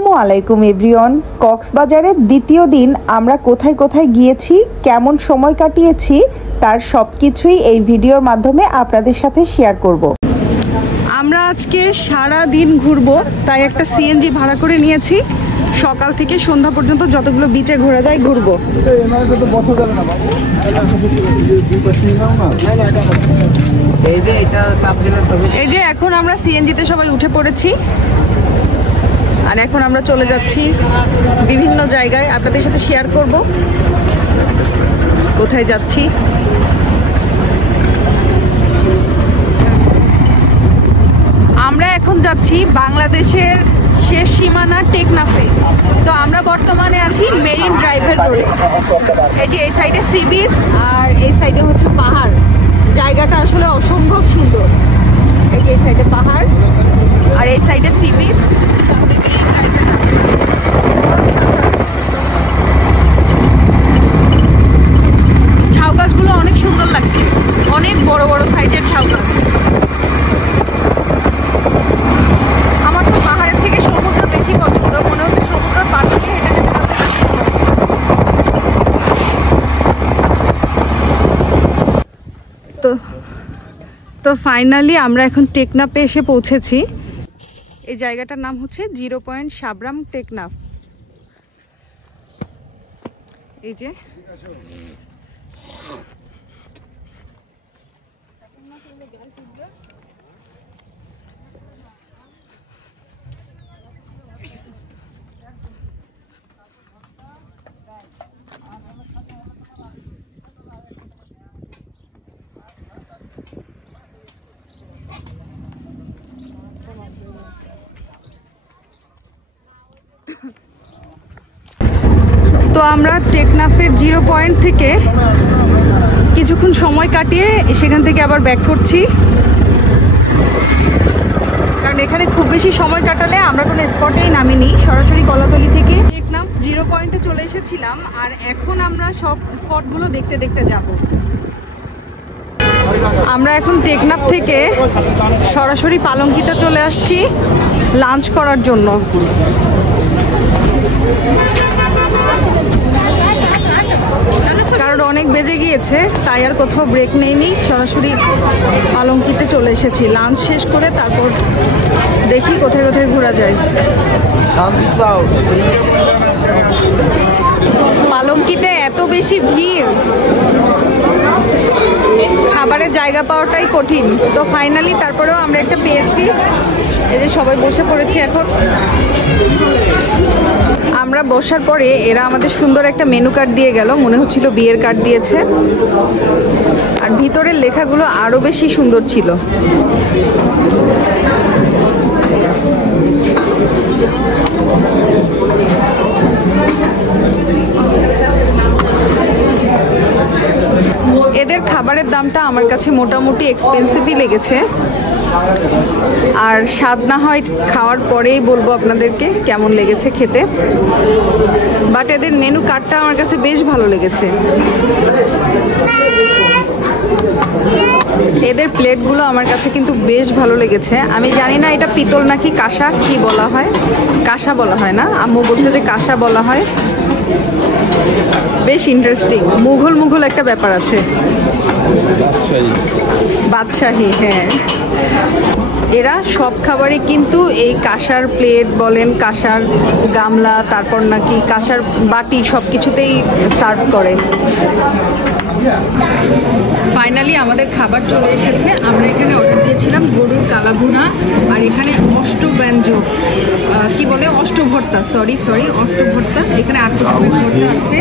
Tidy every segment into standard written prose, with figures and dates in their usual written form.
আসসালামু আলাইকুম এভরিওয়ান। কক্সবাজারের দ্বিতীয় দিন আমরা কোথায় কোথায় গিয়েছি, কেমন সময় কাটিয়েছি তার সব কিছুই এই ভিডিওর মাধ্যমে আপনাদের সাথে শেয়ার করব। আমরা আজকে সারা দিন ঘুরবো, তাই একটা সিএনজি ভাড়া করে নিয়েছি। সকাল থেকে সন্ধ্যা পর্যন্ত যতগুলো বিচে ঘোরা যায় ঘুরবো। এই যে এখন আমরা সিএনজিতে সবাই উঠে পড়েছি, আর এখন আমরা চলে যাচ্ছি বিভিন্ন জায়গায়। আপনাদের সাথে শেয়ার করব কোথায় যাচ্ছি। আমরা এখন যাচ্ছি বাংলাদেশের শেষ সীমানা টেকনাফে। তো আমরা বর্তমানে আছি মেরিন ড্রাইভের রোডে। এই যে এই সাইডে সি বিচ আর এই সাইডে হচ্ছে পাহাড়। জায়গাটা আসলে অসম্ভব সুন্দর। এই যে এই সাইডে পাহাড় আর এই সাইডে সি বিচ। ঝাউ গাছগুলো অনেক সুন্দর লাগছে, অনেক বড় বড় সাইজের ঝাউ গাছ। আমার তো পাহাড়ের থেকে সমুদ্র বেশি পছন্দ, মনে হচ্ছে সমুদ্রের পাড় থেকে হেঁটে যেতে ভালো লাগে। তো ফাইনালি আমরা এখন টেকনাফে এসে পৌঁছেছি। এই জায়গাটার নাম হচ্ছে 0 পয়েন্ট সাবরাম টেকনাফ। এই যে তো আমরা টেকনাফের 0 পয়েন্ট থেকে কিছুক্ষণ সময় কাটিয়ে সেখান থেকে আবার ব্যাক করছি, কারণ এখানে খুব বেশি সময় কাটালে আমরা কোনো স্পটেই নামিনি। সরাসরি কলাতলি থেকে টেকনাফ 0 পয়েন্টে চলে এসেছিলাম, আর এখন আমরা সব স্পটগুলো দেখতে দেখতে যাব। আমরা এখন টেকনাফ থেকে সরাসরি পালঙ্কিতে চলে আসছি লাঞ্চ করার জন্য। কারণ অনেক বেজে গিয়েছে, তাই আর কোথাও ব্রেক নেইনি, সরাসরি পালঙ্কিতে চলে এসেছি। লাঞ্চ শেষ করে তারপর দেখি কোথায় কোথায় ঘোরা যায়। পালঙ্কিতে এত বেশি ভিড়, খাবারের জায়গা পাওয়াটাই কঠিন। তো ফাইনালি তারপরেও আমরা একটা পেয়েছি। এই যে সবাই বসে পড়েছি এখন। আমরা বসার পরে এরা আমাদের সুন্দর একটা মেনু কার্ড দিয়ে গেল, মনে হচ্ছিল বিয়ের কার্ড দিয়েছে। আর ভিতরের লেখাগুলো আরো বেশি সুন্দর ছিল। এদের খাবারের দামটা আমার কাছে মোটামুটি এক্সপেন্সিভই লেগেছে, আর স্বাদ না হয় খাওয়ার পরেই বলবো আপনাদেরকে কেমন লেগেছে খেতে। বাট এদের মেনু কার্ডটা আমার কাছে বেশ ভালো লেগেছে। এদের প্লেটগুলো আমার কাছে কিন্তু বেশ ভালো লেগেছে। আমি জানি না এটা পিতল নাকি কাঁসা, কি বলা হয়। কাঁসা বলা হয় না, আম্মু বলছে যে কাঁসা বলা হয়। বেশ ইন্টারেস্টিং, মুঘল মুঘল একটা ব্যাপার আছে। বাদশাহী, হ্যাঁ। এরা সব খাবারই কিন্তু এই কাঁসার প্লেট বলেন, কাঁসার গামলা, তারপর নাকি কাঁসার বাটি, সব কিছুতেই সার্ভ করে। ফাইনালি আমাদের খাবার চলে এসেছে। আমরা এখানে অর্ডার দিয়েছিলাম গরুর কালাভুনা, আর এখানে অষ্টব্যঞ্জক, কি বলে, অষ্টভর্তা, সরি অষ্টভর্তা। এখানে 8 রকমের ভর্তা আছে,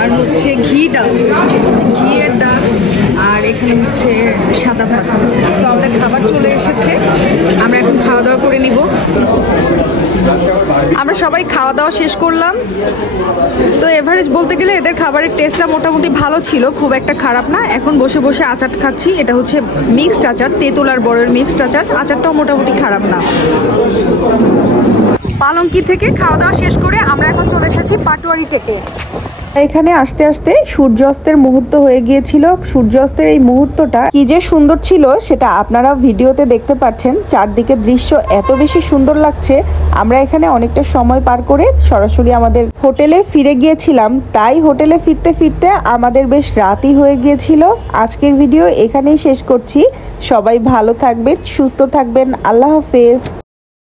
আর হচ্ছে ঘিয়ের ডাল, আর এখানে হচ্ছে সাদা ভাত। তো আমাদের খাবার চলে এসেছে, আমরা এখন খাওয়া দাওয়া করে নিব। আমরা সবাই খাওয়া দাওয়া শেষ করলাম। তো এভারেজ বলতে গেলে এদের খাবারের টেস্টটা মোটামুটি ভালো ছিল, খুব একটা খারাপ না। এখন বসে বসে আচার খাচ্ছি। এটা হচ্ছে মিক্সড আচার, তেঁতুল আর বড়ের মিক্সড আচার। আচারটাও মোটামুটি খারাপ না। পালঙ্কি থেকে খাওয়া দাওয়া শেষ করে আমরা এখন চলে এসেছি পাটোয়ারি টেকে। এখানে আসতে আসতে সূর্যাস্তের মুহূর্ত হয়ে গিয়েছিল। সূর্যাস্তের এই মুহূর্তটা কি যে সুন্দর ছিল সেটা আপনারা ভিডিওতে দেখতে পাচ্ছেন। চারদিকে দৃশ্য এত বেশি সুন্দর লাগছে। আমরা এখানে অনেকটা সময় পার করে সরাসরি আমাদের হোটেলে ফিরে গিয়েছিলাম। তাই হোটেলে ফিরতে ফিরতে আমাদের বেশ রাতই হয়ে গিয়েছিল। আজকের ভিডিও এখানেই শেষ করছি। সবাই ভালো থাকবেন, সুস্থ থাকবেন। আল্লাহ হাফেজ।